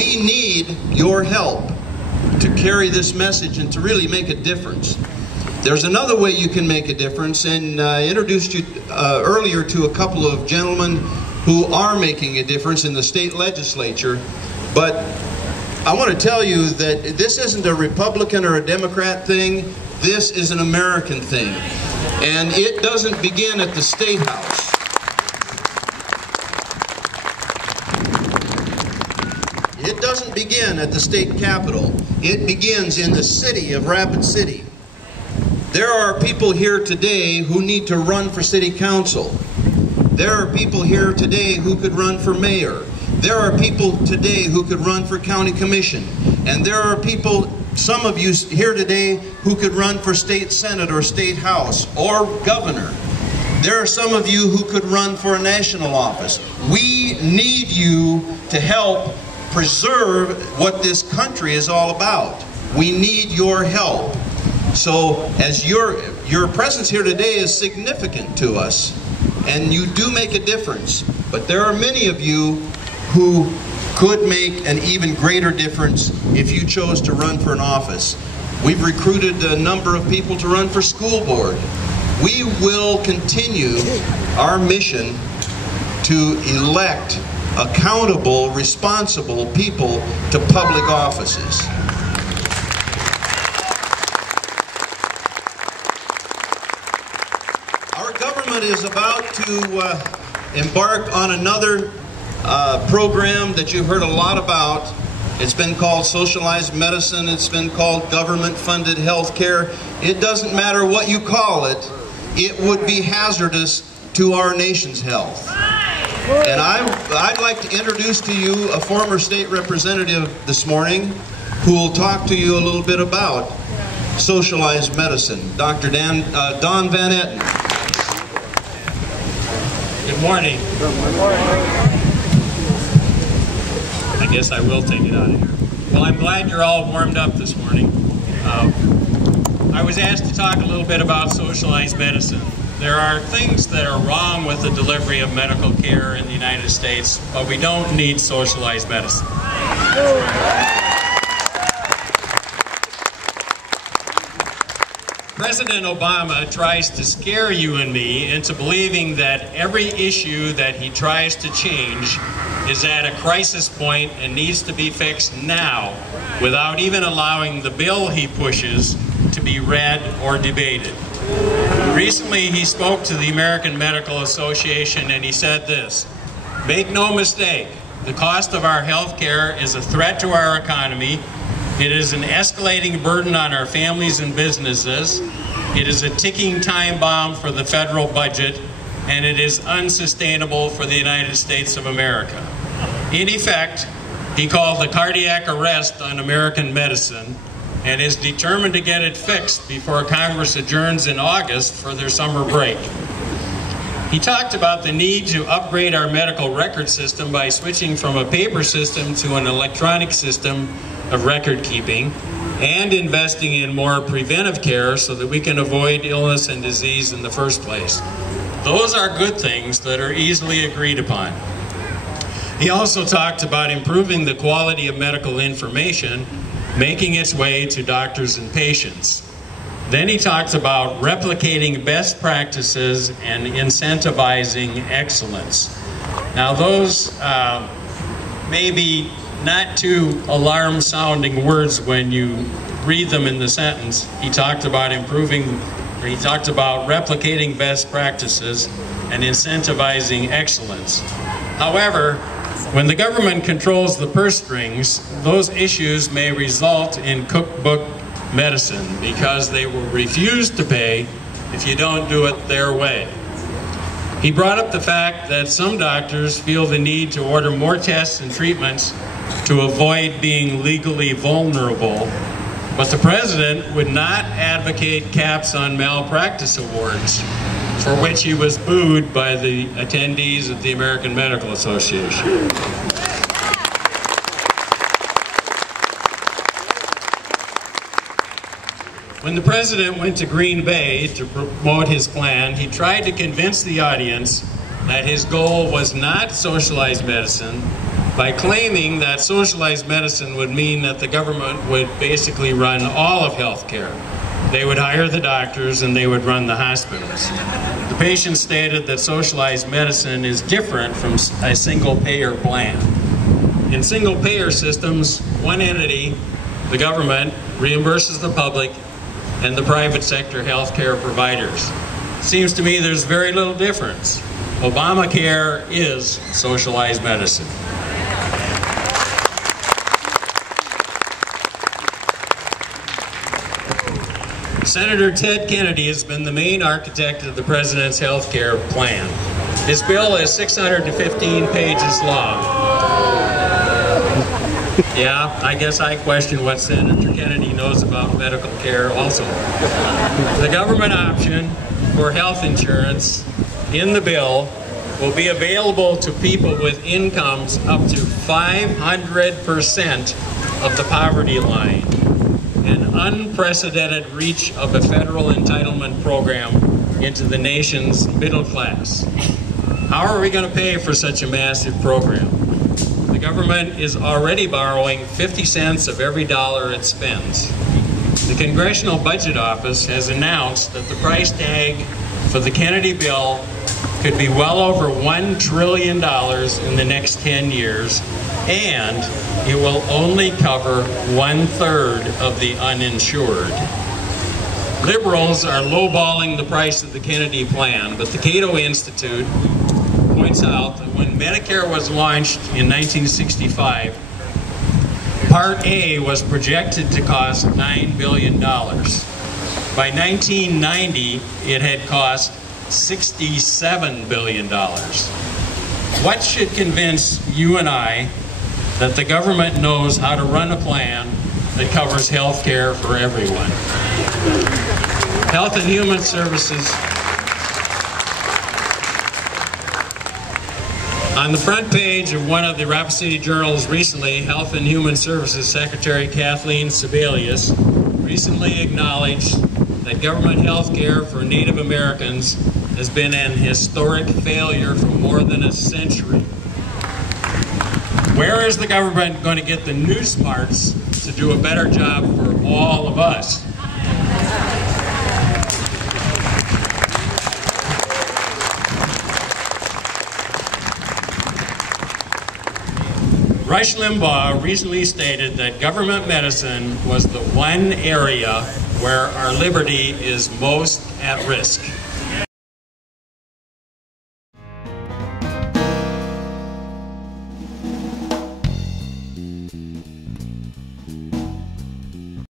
We need your help to carry this message and to really make a difference. There's another way you can make a difference, and I introduced you earlier to a couple of gentlemen who are making a difference in the state legislature. But I want to tell you that this isn't a Republican or a Democrat thing. This is an American thing. And it doesn't begin at the State House. It doesn't begin at the state capitol. It begins in the city of Rapid City. There are people here today who need to run for city council. There are people here today who could run for mayor. There are people today who could run for county commission. And there are people, some of you here today, who could run for state senate or state house or governor. There are some of you who could run for a national office. We need you to help preserve what this country is all about. We need your help. So as your presence here today is significant to us, and you do make a difference. But there are many of you who could make an even greater difference if you chose to run for an office. We've recruited a number of people to run for school board. We will continue our mission to elect accountable, responsible people to public offices. Our government is about to embark on another program that you've heard a lot about. It's been called socialized medicine. It's been called government-funded health care. It doesn't matter what you call it. It would be hazardous to our nation's health. And I'd like to introduce to you a former state representative this morning who will talk to you a little bit about socialized medicine, Dr. Don Van Etten. Good morning. Good morning. I guess I will take it out of here. Well, I'm glad you're all warmed up this morning. I was asked to talk a little bit about socialized medicine. There are things that are wrong with the delivery of medical care in the United States, but we don't need socialized medicine. President Obama tries to scare you and me into believing that every issue that he tries to change is at a crisis point and needs to be fixed now without even allowing the bill he pushes to be read or debated. Recently, he spoke to the American Medical Association and he said this: "Make no mistake, the cost of our health care is a threat to our economy. It is an escalating burden on our families and businesses. It is a ticking time bomb for the federal budget, and it is unsustainable for the United States of America." In effect, he called the cardiac arrest on American medicine and is determined to get it fixed before Congress adjourns in August for their summer break. He talked about the need to upgrade our medical record system by switching from a paper system to an electronic system of record keeping and investing in more preventive care so that we can avoid illness and disease in the first place. Those are good things that are easily agreed upon. He also talked about improving the quality of medical information, making its way to doctors and patients. Then he talked about replicating best practices and incentivizing excellence. Now those may be not too alarm-sounding words when you read them in the sentence. He talked about replicating best practices and incentivizing excellence. However, when the government controls the purse strings, those issues may result in cookbook medicine because they will refuse to pay if you don't do it their way. He brought up the fact that some doctors feel the need to order more tests and treatments to avoid being legally vulnerable, but the president would not advocate caps on malpractice awards, for which he was booed by the attendees at the American Medical Association. When the president went to Green Bay to promote his plan, he tried to convince the audience that his goal was not socialized medicine, by claiming that socialized medicine would mean that the government would basically run all of health care. They would hire the doctors and they would run the hospitals. The patient stated that socialized medicine is different from a single-payer plan. In single-payer systems, one entity, the government, reimburses the public and the private sector healthcare providers. Seems to me there's very little difference. Obamacare is socialized medicine. Senator Ted Kennedy has been the main architect of the president's health care plan. His bill is 615 pages long. Yeah, I guess I question what Senator Kennedy knows about medical care also. The government option for health insurance in the bill will be available to people with incomes up to 500% of the poverty line. An unprecedented reach of a federal entitlement program into the nation's middle class. How are we going to pay for such a massive program? The government is already borrowing 50 cents of every dollar it spends. The Congressional Budget Office has announced that the price tag for the Kennedy bill could be well over $1 trillion in the next 10 years, and it will only cover 1/3 of the uninsured. Liberals are lowballing the price of the Kennedy plan, but the Cato Institute points out that when Medicare was launched in 1965, Part A was projected to cost $9 billion. By 1990, it had cost $67 billion. What should convince you and I that the government knows how to run a plan that covers health care for everyone? Health and Human Services. On the front page of one of the Rapid City journals recently, Health and Human Services Secretary Kathleen Sebelius recently acknowledged that government health care for Native Americans has been an historic failure for more than a century. Where is the government going to get the new smarts to do a better job for all of us? Rush Limbaugh recently stated that government medicine was the one area where our liberty is most at risk.